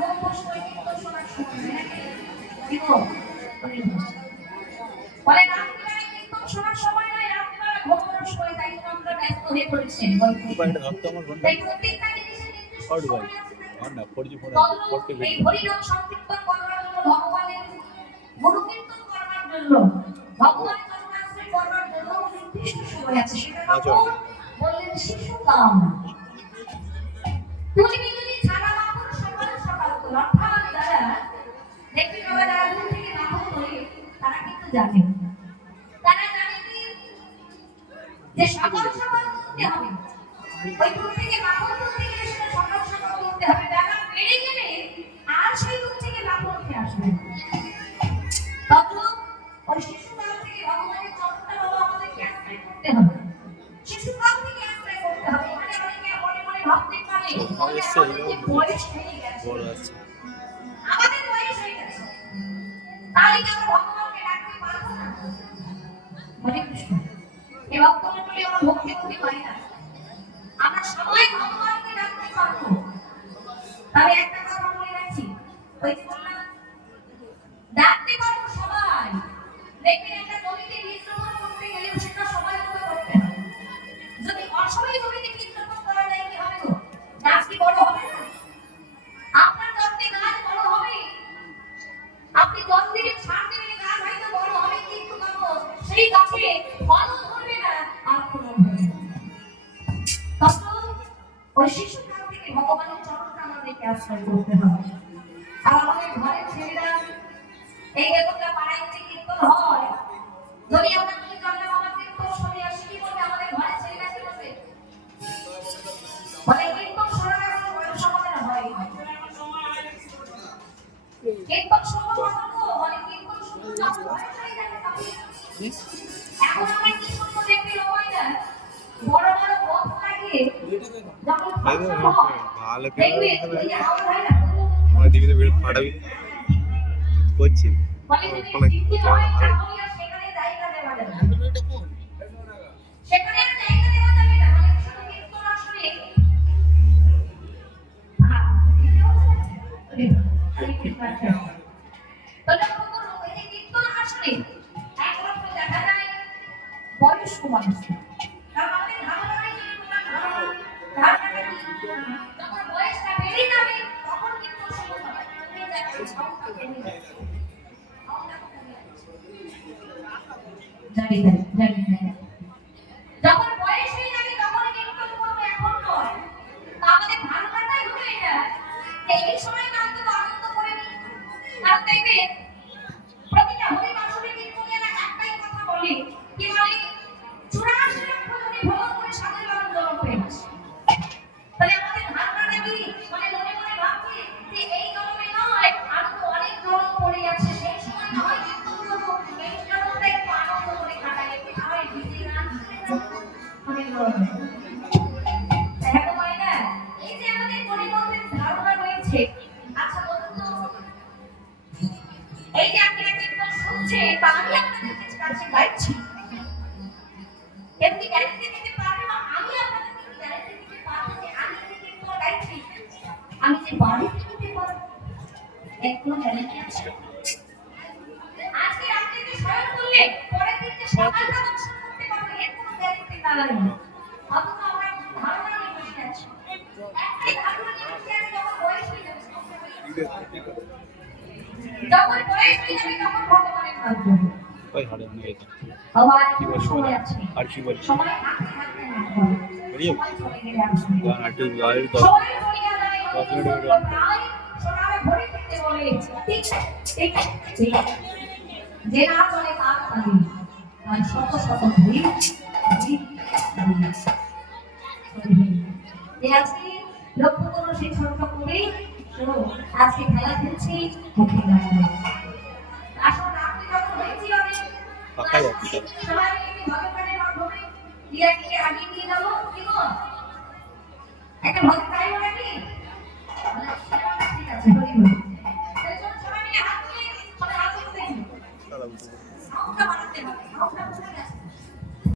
ঘুম বসতো কিন্তু শোনার সময় কি গো বলে রাত্রিবেলা কিন্তু শোনার সময় নাই, রাত্রিবেলা ঘুম বসার সময়, তাই তো আমরা ব্যস্ত হয়ে পড়েছি। তাই প্রত্যেকটা জিনিসের নির্দিষ্ট সময় আছে। এই হরিনাম সংকীর্তন করার জন্য, ভগবানের গুণকীর্তন করার জন্য, ভগবানের চরণাশ্রয় করার জন্য নির্দিষ্ট সময় আছে। সেটা কখন বললেন শিশুকাল। তুমি যদি ছানা বাবুর সকাল সকাল তো অর্থাৎ যারা দেখবি বাবা যারা দূর থেকে বাবু করে তারা কিন্তু জানে, তারা জানে কি যে সকাল সকাল উঠতে হবে, ওই দূর থেকে বাবু উঠতে গেলে সেটা সকাল সকাল উঠতে হবে, বেলা বেড়ে গেলে আর সেই দূর থেকে বাবু উঠে আসবে। তখন ওই শিশুকাল থেকে ভগবানের চরণটা বাবা আমাদেরকে আশ্রয় করতে হবে, শিশুকাল থেকে আশ্রয় করতে হবে। মানে অনেকে মনে মনে ভাবতে পারে বয়স হয়ে গেছে, আমাদের বয়স হয়ে গেছে, তাহলে কি আমরা ভগবানকে ডাকতে পারবো না? হরে কৃষ্ণ। এই ভক্তমণ্ডলী আমরা ভক্তি করতে পারি না, আমরা সবাই ভগবানকে ডাকতে পারবো। তবে একটা কথা বলে রাখছি, ওই বললাম ডাকতে পারবো সবাই, দেখবেন একটা জমিতে বীজ রোপণ করতে গেলে সেটা সবাই মতো করতে হয়। যদি অসময়ে জমিতে বীজ রোপণ করা যায় কি হবে গো? গাছ কি বড় হবে না? আপনার যত্নে গাছ বড় হবে, আপনি জল দিবেন, সার দিবেন, গাছ হয়তো বড় হবে, কিন্তু সেই গাছে ফল ধরবে না, আর ফলন হবে না। তখন ওই শিশুকাল থেকে ভগবানের চরণটা আমাদেরকে আশ্রয় করতে হবে। আর আমাদের ঘরের ছেলেরা এই এতটা পাড়ায় যে কীর্তন হয়, যদি আমরা কি জানলে আমার কীর্তন শুনে আসি, কি বলবে আমাদের ঘরের ছেলেরা? কি বলবে? বলে কীর্তন শোনার কোনো বয়স আমাদের হয়, কীর্তন শোনা বলে কীর্তন শুনতে বয়স হয়ে যাবে। এখন আমরা কি শুনবো দেখবি হয় না, বড় বড় বক লাগিয়ে যখন দেখবি ওই যে আওয়াজ হয় না, আমার দিকে ভিড় ফাটাবি করছি বলে যদি জিততে হয় তাহলে আর সেখানে জায়গা দেওয়া যাবে না, সেখানে আর জায়গা দেওয়া যাবে না। মানে শুধু কীর্তন আসলে একমাত্র দেখা যায় বয়স্ক মানুষ, কারণ আমাদের ধারণা যখন বয়সটা বেড়ে যাবে তখন কিন্তু যখন বয়স হয়ে যাবে তখন কিন্তু করবো, এখন নয়। আমাদের ধারণাটাই হলো এটা যে এই সময় আনন্দ করে নি। কারণ দেখবে প্রতিটা হরিবাসরে কীর্তনীরা একটাই কথা বলে, কি বলে? 84 লক্ষ জনে ভ্রমণ করে সাধের আনন্দ করে আসে। তাহলে আমাদের ধারণাটা কি মানে মনে মনে ভাবছি যে এই জন্মে নয়, আনন্দ অনেক জন্ম পড়ে আছে, সেই সময় না হয় কিন্তু এই জন্মটা একটু আনন্দ করে কাটাই, একটু হয় ডিজে গান অনেক এই যে আমাদের পরিবর্তনের ধারণা রয়েছে। আচ্ছা বলুন তো, এই যে আপনারা কীর্তন শুনছেন বা আমি আপনাদের কাছে গাইছি, এমনি গ্যারান্টি দিতে পারবে না? আমি আপনাদের কি গ্যারান্টি দিতে পারবো যে আমি যে কীর্তন গাইছি আমি যে বাড়ি দিতে পারবো? এর কোনো গ্যারান্টি আছে? আজকে আপনি যে স্বয়ং করলে পরের দিন যে সকালটা দর্শন করতে পারবে, এর কোনো গ্যারান্টি না লাগে। অথচ আমরা ধারণা নিয়ে বসে আছি, একই ধারণা নিয়ে বসে আছি। যখন বয়স হয়ে যাবে তখন ভগবানের কাজ করবে। ওই হাড়ে নিয়ে যা আবার কি সময় আছে, আর কি বলি সময় থাকতে থাকতে না করে করিও গান আটু গায়ের সময় চলে যাবে, প্রায় সোনার ভরে ফিরতে বলে ঠিক ঠিক ঠিক যে না চলে তার কাজে আর শত শত ভিড় ভিড় ভিড়। আজকে লক্ষ্য করো সেই ছোট্ট করে শুনো, আজকে খেলা খেলছি মুখে গান আসলে আপনি যখন হয়েছিল পাকা যাচ্ছে সবাই মিলে ভগবানের মাধ্যমে ক্রিয়াকে আগিয়ে নিয়ে যাবো, কি গো? একটা ভক্ত চাইবো নাকি? ঠিক আছে, হরি হরি। সবাই মিলে হাত তুলে হাত তুলে সাউন্ডটা বাড়াতে হবে।